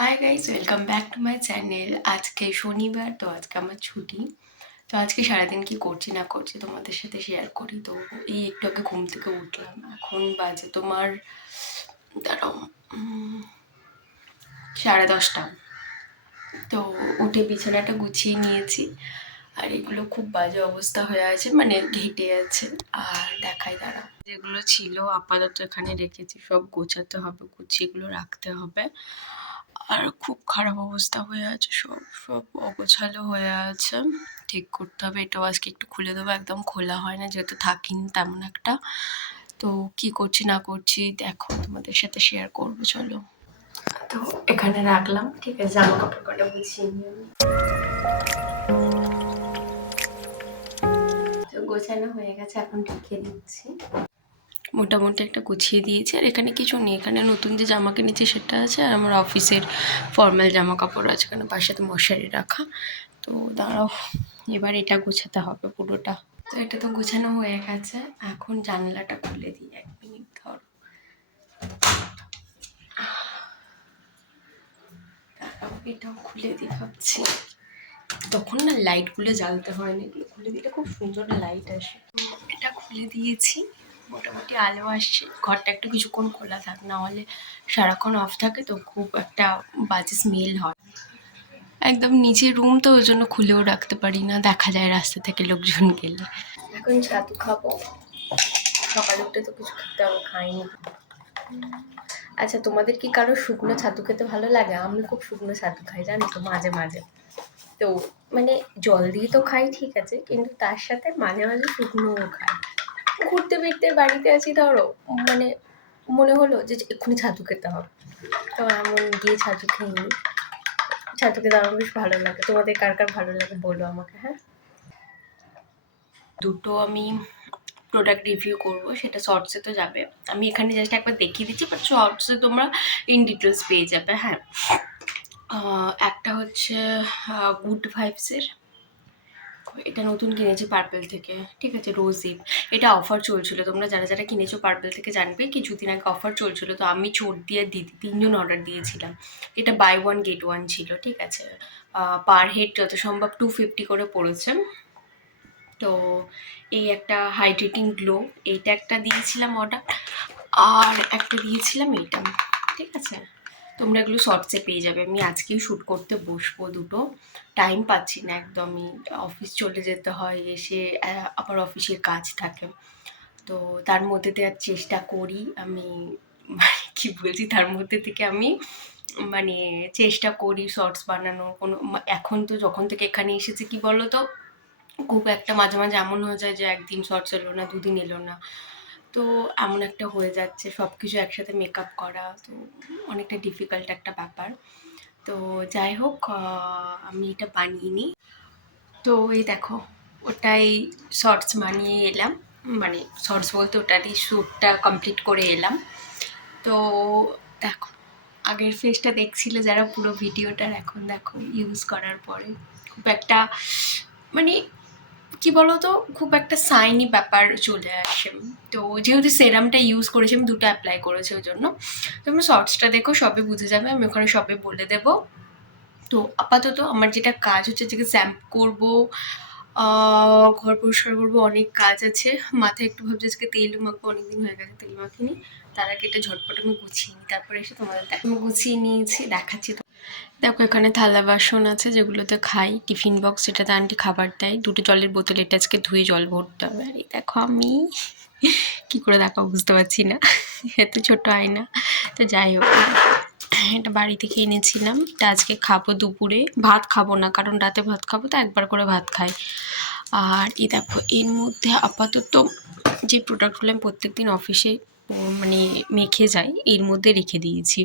Hi guys welcome back to my channel আজকে শনিবার, তো আজকে আমার ছুটি। তো আজকে সারাদিন কি করছি না করছি তোমাদের সাথে শেয়ার করি। তো এই একটু আগে ঘুম থেকে উঠলাম। এখন বাজে তোমার, দাঁড়াও সাড়ে দশটা। তো উঠে বিছানাটা গুছিয়ে নিয়েছি। আর এগুলো খুব বাজে অবস্থা হয়ে আছে মানে ঘেটে আছে। আর দেখাই দাঁড়া যেগুলো ছিল আপাতত এখানে রেখেছি, সব গোছাতে হবে, গুছিয়ে এগুলো রাখতে হবে। আর খুব খারাপ অবস্থা হয়ে আছে, সব সব অগোছালো হয়ে আছে। ঠিক করতে হবে, এটাও আজকে একটু খুলে দেবো, একদম খোলা হয় না, যেহেতু থাকিনি তেমন একটা। তো কি করছি না করছি দেখো তোমাদের সাথে শেয়ার করব, চলো। তো এখানে রাখলাম, ঠিক আছে জামা কাপড় কটা গুছিয়ে। তো গোছানো হয়ে গেছে, এখন রেখে দিচ্ছি। মোটামুটি একটা গুছিয়ে দিয়েছি। আর এখানে কিছু নেই। এখানে নতুন যে জামা কিনেছি সেটা আছে। আর আমার অফিসের ফর্মাল জামা কাপড় আছে। এখানে পাশে তো মশারি রাখা। তো দাঁড়াও। এবার এটা গোছাতে হবে পুরোটা। তো এটা তো গোছানো হয়ে গেছে। এখন জানলাটা খুলে দিই। এক মিনিট ধর। এটাও খুলে দিই ভাবছি। তখন না লাইটগুলো জ্বালতে হয় না। খুলে দিলে খুব সুন্দর লাইট আসে। এটা খুলে দিয়েছি। মোটামুটি আলো আসছে। ঘরটা একটু কিছুক্ষণ খোলা থাক, না হলে সারাক্ষণ অফ থাকে তো খুব একটা বাজে স্মেল হয়। একদম নিচের রুম তো ওই জন্য খুলেও রাখতে পারি না, দেখা যায় রাস্তা থেকে লোকজন গেলে। এখন ছাতু খাব। সকালে উঠে তো কিছু খেতে হবে, খাইনি। আচ্ছা তোমাদের কি কারও শুকনো ছাতু খেতে ভালো লাগে? আমি খুব শুকনো ছাতু খাই, জানো তো, মাঝে মাঝে। তো মানে জল দিয়ে তো খাই, ঠিক আছে, কিন্তু তার সাথে মাঝে মাঝে শুকনোও খাই। ঘুরতে ফিরতে বাড়িতে আছি, ধরো। মানে মনে হলো যে এক্ষুনি ছাতু খেতে হবে। তো এমন গিয়ে ছাতু খেয়ে নিই। ছাতু খেতে আমার বেশ ভালো লাগে। তোমাদের কার কার ভালো লাগে বলো আমাকে হ্যাঁ? দুটো আমি প্রোডাক্ট রিভিউ করব, সেটা শর্টসে তো যাবে। আমি এখানে জাস্ট একবার দেখিয়ে দিচ্ছি বাট শর্টসে তোমরা ইন ডিটেলস পেয়ে যাবে হ্যাঁ। একটা হচ্ছে গুড ভাইবসের এটা নতুন কিনেছি পার্পেল থেকে। ঠিক আছে রোজিপ এটা অফার চলছিল। তোমরা যারা যারা কিনেছো পার্পেল থেকে জানবে, কিছুদিন আগে অফার চলছিল। তো আমি চোট দিয়ে দিদি তিনজন অর্ডার দিয়েছিলাম। এটা বাই ওয়ান গেট ওয়ান ছিল, ঠিক আছে? পার হেড যত সম্ভব টু ফিফটি করে পড়েছে। তো এই একটা হাইড্রেটিং গ্লো এইটা একটা দিয়েছিলাম অর্ডার আর একটা দিয়েছিলাম এইটা ঠিক আছে? তোমরা এগুলো শর্টসে পেয়ে যাবে। আমি আজকেই শ্যুট করতে বসবো দুটো। টাইম পাচ্ছি না একদমই। অফিস চলে যেতে হয়, এসে আবার অফিসের কাজ থাকে। তো তার মধ্যে দেওয়ার চেষ্টা করি। আমি মানে কি বলছি? তার মধ্যে থেকে আমি মানে চেষ্টা করি শর্টস বানানোর। কোনো এখন তো যখন থেকে এখানে এসেছে, কি বলো তো খুব একটা মাঝে মাঝে এমন হয়ে যায় যে একদিন শর্টস এলো না, দুদিন এলো না। তো এমন একটা হয়ে যাচ্ছে সব কিছু একসাথে মেকআপ করা, তো অনেকটা ডিফিকাল্ট একটা ব্যাপার। তো যাই হোক আমি এটা বানিয়ে নিই। তো এই দেখো, ওটাই শর্টস বানিয়ে এলাম। মানে শর্টস বলতে ওটারই শ্যুটটা কমপ্লিট করে এলাম। তো দেখো, আগের ফেসটা দেখছিলে যারা পুরো ভিডিওটার এখন দেখো ইউজ করার পরে। খুব একটা মানে কি বলতো? খুব একটা সাইনি ব্যাপার চলে আসে। তো যেহেতু সেরামটা ইউজ করেছি, আমি দুটো অ্যাপ্লাই করেছি ওই জন্য। তোমরা শর্টসটা দেখো, সবে বুঝে যাবে, আমি ওখানে সবে বলে দেবো। তো আপাতত আমার যেটা কাজ হচ্ছে যে শ্যাম্প করব ঘর পরিষ্কার করব, অনেক কাজ আছে। মাথায় একটু ভাবছি, আজকে তেল মাখবো, অনেকদিন হয়ে গেছে তেল মাখিনি। তার আগে এটা ঝটপট আমি গুছিয়ে নিই, তারপরে এসে তোমাদের আমি গুছিয়ে নিয়েছি, দেখাচ্ছি দেখো, এখানে থালা বাসন আছে যেগুলোতে খাই, টিফিন বক্স যেটাতে আন্টি খাবার দেয়। দুটো জলের বোতল, এটা আজকে ধুয়ে জল ভরতে হবে। আর দেখো আমি, কি করে দেখো বুঝতে পারছি না। এত ছোট আয়না। তো যাই হোক, এটা বাড়ি থেকে এনেছিলাম। এটা আজকে খাব দুপুরে। ভাত খাব না, কারণ রাতে ভাত খাব, তো একবার করে ভাত খাই। আর এই দেখো, এর মধ্যে আপাতত যে প্রোডাক্টগুলো আমি প্রত্যেকদিন অফিসে মানে মেখে যাই, এর মধ্যে রেখে দিয়েছি।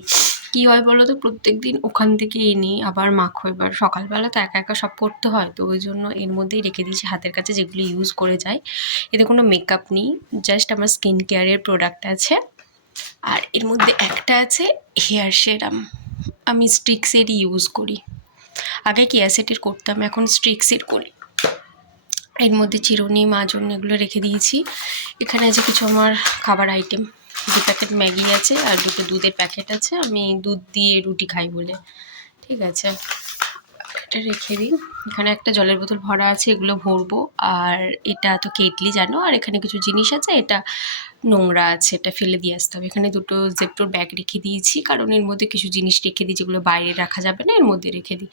কি হয় বলো তো? প্রত্যেক দিন ওখান থেকে এনে আবার মাখো। এবার সকালবেলা তো একা একা সব করতে হয়, তো ওই জন্য এর মধ্যেই রেখে দিয়েছি হাতের কাছে যেগুলো ইউজ করে যাই। এতে কোনো মেকআপ নেই জাস্ট আমার স্কিন কেয়ারের প্রোডাক্ট আছে। আর এর মধ্যে একটা আছে হেয়ার সেরাম আমি স্ট্রিক্সেরই ইউজ করি। আগে কেয়াসেটের করতাম, এখন স্ট্রিক্সের করি। এর মধ্যে চিরুনি, মাজন এগুলো রেখে দিয়েছি। এখানে আছে কিছু আমার খাবার আইটেম দু প্যাকেট ম্যাগি আছে আর দুটো দুধের প্যাকেট আছে। আমি দুধ দিয়ে রুটি খাই বলে। ঠিক আছে? এটা রেখে দিই। এখানে একটা জলের বোতল ভরা আছে, এগুলো ভরবো। আর এটা তো কেটলি, জানো? আর এখানে কিছু জিনিস আছে, এটা নোংরা আছে, এটা ফেলে দিয়ে আসতে হবে। এখানে দুটো জেপ্টোর ব্যাগ রেখে দিয়েছি, কারণ এর মধ্যে কিছু জিনিস রেখে দিই যেগুলো বাইরে রাখা যাবে না, এর মধ্যে রেখে দিই।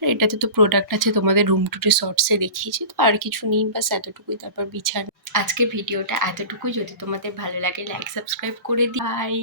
আর এটাতে তো প্রোডাক্ট আছে, তোমাদের রুম টুটি শর্টসে দেখিয়েছি, তো আর কিছু নেই বাস এতটুকুই। তারপর বিছান। আজকের ভিডিওটা এতটুকুই। যদি তোমাদের ভালো লাগে লাইক সাবস্ক্রাইব করে দিই। বাই